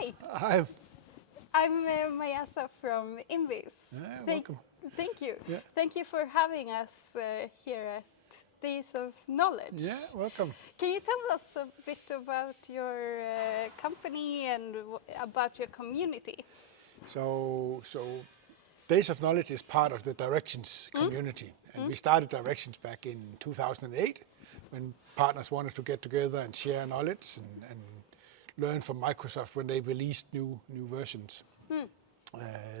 Hi, Hi. I'm Mayasa from InBiz. Welcome. Thank you. Yeah. Thank you for having us here at Days of Knowledge. Yeah, welcome. Can you tell us a bit about your company and about your community? So Days of Knowledge is part of the Directions community, and we started Directions back in 2008 when partners wanted to get together and share knowledge and learn from Microsoft when they released new versions.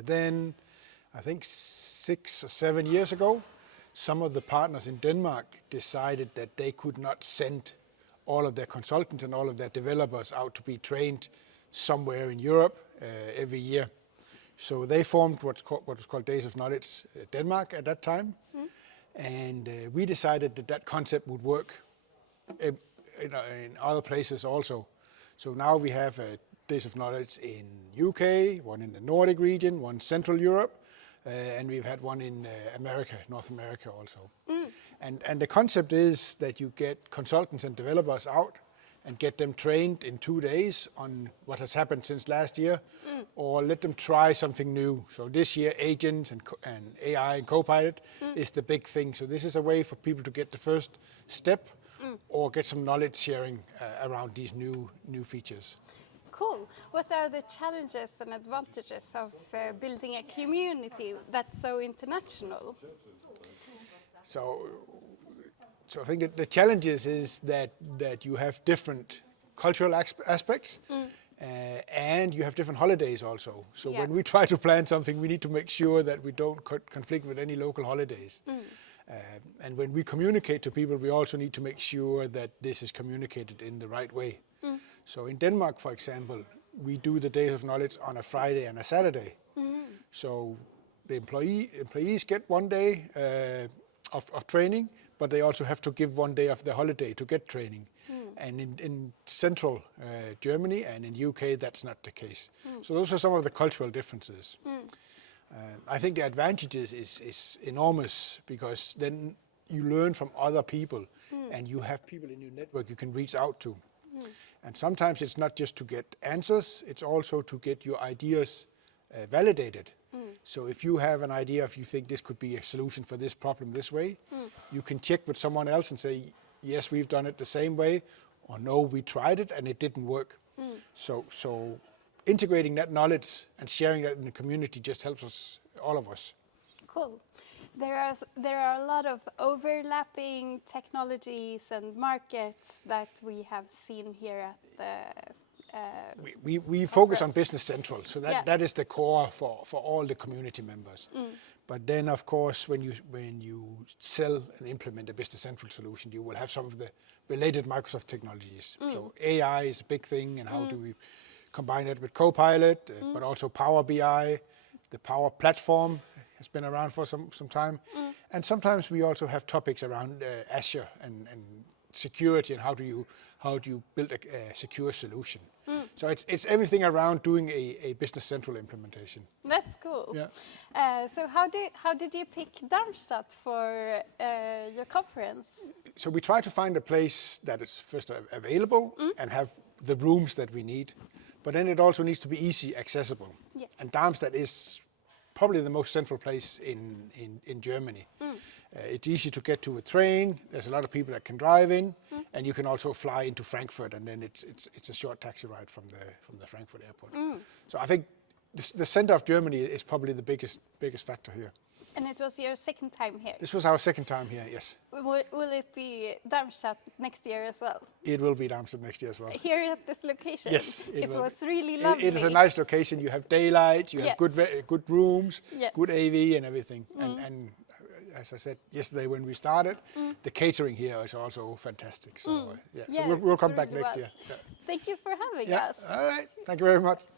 Then, I think 6 or 7 years ago, some of the partners in Denmark decided that they could not send all of their consultants and all of their developers out to be trained somewhere in Europe every year. So they formed what was called Days of Knowledge Denmark at that time. And we decided that that concept would work in other places also. So now we have Days of Knowledge in UK, one in the Nordic region, one Central Europe, and we've had one in America, North America also. And the concept is that you get consultants and developers out and get them trained in 2 days on what has happened since last year, or let them try something new. So this year, agents and AI and Copilot is the big thing. So this is a way for people to get the first step or get some knowledge sharing around these new features. Cool. What are the challenges and advantages of building a community that's so international? So I think that the challenges is that you have different cultural aspects, and you have different holidays also. So when we try to plan something, we need to make sure that we don't conflict with any local holidays. And when we communicate to people, we also need to make sure that this is communicated in the right way. So in Denmark, for example, we do the Days of Knowledge on a Friday and a Saturday. So the employees get 1 day of training, but they also have to give 1 day of their holiday to get training. And in central Germany and in UK, that's not the case. So those are some of the cultural differences. I think the advantages is enormous, because then you learn from other people and you have people in your network you can reach out to. And sometimes it's not just to get answers, it's also to get your ideas validated. So if you have an idea, if you think this could be a solution for this problem this way, you can check with someone else and say, yes, we've done it the same way, or no, we tried it and it didn't work. So integrating that knowledge and sharing that in the community just helps us, all of us. Cool. There are a lot of overlapping technologies and markets that we have seen here at the We focus on Business Central, so that is the core for all the community members. But then, of course, when you sell and implement a Business Central solution, you will have some of the related Microsoft technologies. So AI is a big thing, and how do we combine it with Copilot, but also Power BI, the Power Platform has been around for some time. And sometimes we also have topics around Azure and security, and how do you build a secure solution. So it's everything around doing a Business Central implementation. That's cool. Yeah. So how did you pick Darmstadt for your conference? So we try to find a place that is first available and have the rooms that we need, but then it also needs to be easy accessible. And Darmstadt is probably the most central place in Germany. It's easy to get to with train. There's a lot of people that can drive in, and you can also fly into Frankfurt, and then it's a short taxi ride from the Frankfurt airport. So I think the center of Germany is probably the biggest factor here. And it was your second time here? This was our second time here, yes. Will it be Darmstadt next year as well? It will be Darmstadt next year as well. Here at this location? Yes. It was really lovely. It is a nice location. You have daylight, you have good rooms, good AV and everything. And as I said yesterday when we started, the catering here is also fantastic. So, so we'll come back next year. Thank you for having us. All right. Thank you very much.